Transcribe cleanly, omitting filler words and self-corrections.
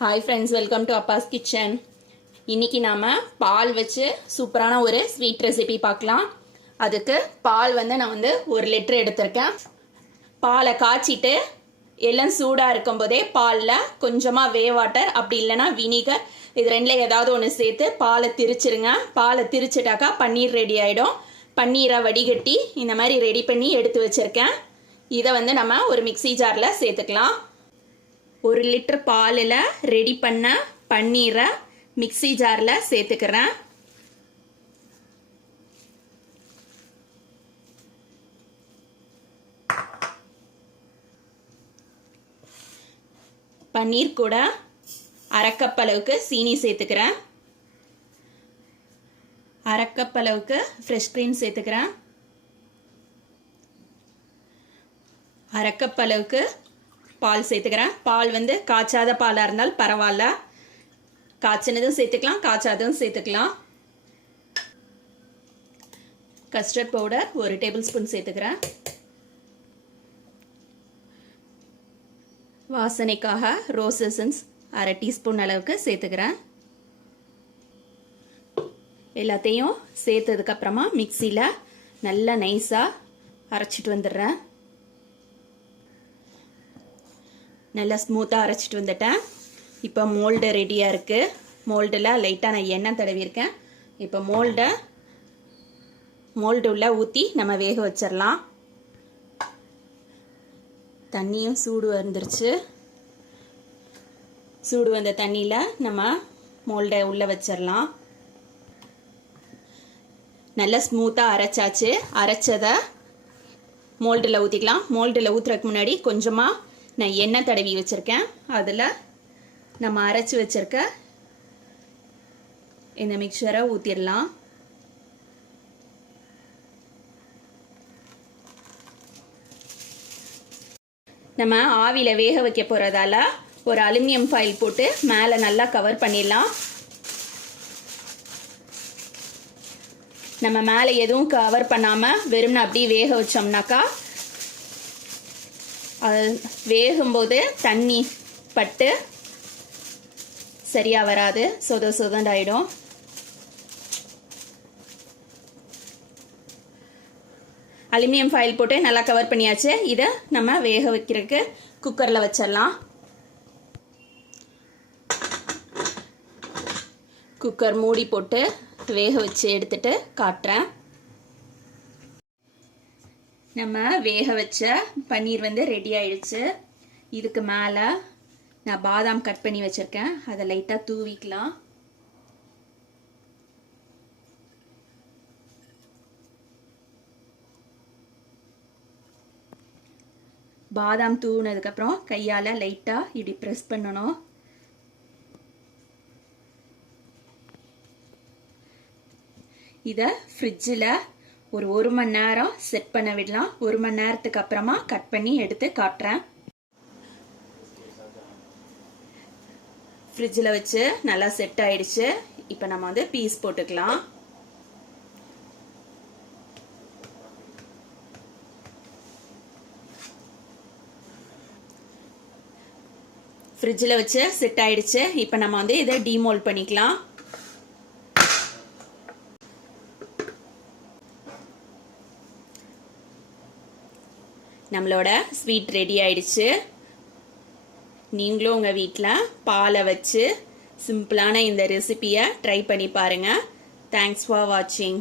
Hi friends, welcome to Abbas kitchen. இன்னைக்கு நாம பால் வச்சு சூப்பரான ஒரு ஸ்வீட் ரெசிபி பார்க்கலாம். அதுக்கு பால் நான் 1 லிட்டர் எடுத்திருக்கேன். பாலை காய்ச்சிட்டு எல்லாம் சூடாக இருக்கும் போதே பாலில் கொஞ்சமாக வாட்டர் அப்படி இல்லைன்னா வினிகர், இது ரெண்டில் ஏதாவது ஒன்று சேர்த்து பாலை திரிச்சிருங்க. பாலை திரிச்சிட்டாக்கா பன்னீர் ரெடி ஆகிடும். பன்னீரை வடிகட்டி இந்த மாதிரி ரெடி பண்ணி எடுத்து வச்சுருக்கேன். இதை நம்ம ஒரு மிக்சி ஜாரில் சேர்த்துக்கலாம். 1 லிட்டர் பாலில் ரெடி பண்ண பன்னீரை மிக்சி ஜாரில் சேர்த்துக்கிறேன். பன்னீர் கூட 1/2 கப் அளவுக்கு சீனி சேர்த்துக்கிறேன். 1/2 கப் அளவுக்கு ஃப்ரெஷ் க்ரீம் சேர்த்துக்கிறேன். 1/2 கப் அளவுக்கு பால் சேர்த்துக்கிறேன். பால் காய்ச்சாத பாலாக இருந்தால் பரவாயில்ல, காய்ச்சினதும் சேர்த்துக்கலாம், காய்ச்சாதும் சேர்த்துக்கலாம். கஸ்டர்ட் பவுடர் 1 டேபிள் ஸ்பூன் சேர்த்துக்கிறேன். வாசனைக்காக ரோஸ் எசன்ஸ் 1/2 டீஸ்பூன் அளவுக்கு சேர்த்துக்கிறேன். எல்லாத்தையும் சேர்த்ததுக்கப்புறமா மிக்சியில் நல்லா நைஸாக அரைச்சிட்டு வந்துடுறேன். நல்லா ஸ்மூத்தாக அரைச்சிட்டு வந்துட்டேன். இப்போ மோல்டு ரெடியாக இருக்குது. மோல்டில் லைட்டாக நான் எண்ணெய் தடவிருக்கேன். இப்போ மோல்டு உள்ள ஊற்றி நம்ம வேக வச்சிடலாம். தண்ணியும் சூடு வந்துருச்சு. சூடு வந்த தண்ணியில் நம்ம மோல்டை உள்ளே வச்சிடலாம். நல்லா ஸ்மூத்தாக அரைச்சாச்சு. அரைச்சதை மோல்டில் ஊற்றிக்கலாம். மோல்டில் ஊற்றுறதுக்கு முன்னாடி கொஞ்சமாக நான் எண்ணெய் தடவி வச்சுருக்கேன். அதில் நம்ம அரைச்சி வச்சுருக்க இந்த மிக்சரை ஊற்றிடலாம். நம்ம ஆவியில் வேக வைக்க போகிறதால ஒரு அலுமினியம் ஃபாயில் போட்டு மேலே நல்லா கவர் பண்ணிடலாம். நம்ம மேலே எதுவும் கவர் பண்ணாமல் வெறும்னா அப்படியே வேக வச்சோம்னாக்கா அது வேகும்போது தண்ணி பட்டு சரியாக வராது, சொதண்டாயிடும். அலுமினியம் ஃபாயில் போட்டு நல்லா கவர் பண்ணியாச்சு. இதை நம்ம வேக வைக்கிறதுக்கு குக்கரில் வச்சிடலாம். குக்கர் மூடி போட்டு வேக வச்சு எடுத்துட்டு காட்டுறேன். நம்ம வேக வச்ச பன்னீர் ரெடி ஆயிடுச்சு. இதுக்கு மேலே நான் பாதாம் கட் பண்ணி வச்சுருக்கேன். அதை லைட்டாக தூவிக்கலாம். பாதாம் தூவினதுக்கப்புறம் கையால் லைட்டாக இப்படி ப்ரெஸ் பண்ணணும். இதை ஃப்ரிட்ஜில் ஒரு 1 மணி நேரம் செட் பண்ண விடலாம். 1 மணி நேரத்துக்கு அப்புறமா கட் பண்ணி எடுத்து காட்டுறேன். ஃப்ரிட்ஜில் வச்சு நல்லா செட் ஆயிடுச்சு. இப்போ நம்ம பீஸ் போட்டுக்கலாம். ஃப்ரிட்ஜில் வச்சு செட் ஆயிடுச்சு. இப்போ நம்ம இதை டீமோல்ட் பண்ணிக்கலாம். நம்மளோட ஸ்வீட் ரெடி ஆயிடுச்சு. நீங்களும் உங்கள் வீட்டில் பாலை வச்சு சிம்பிளான இந்த ரெசிபியை ட்ரை பண்ணி பாருங்கள். தேங்க்ஸ் ஃபார் வாட்சிங்.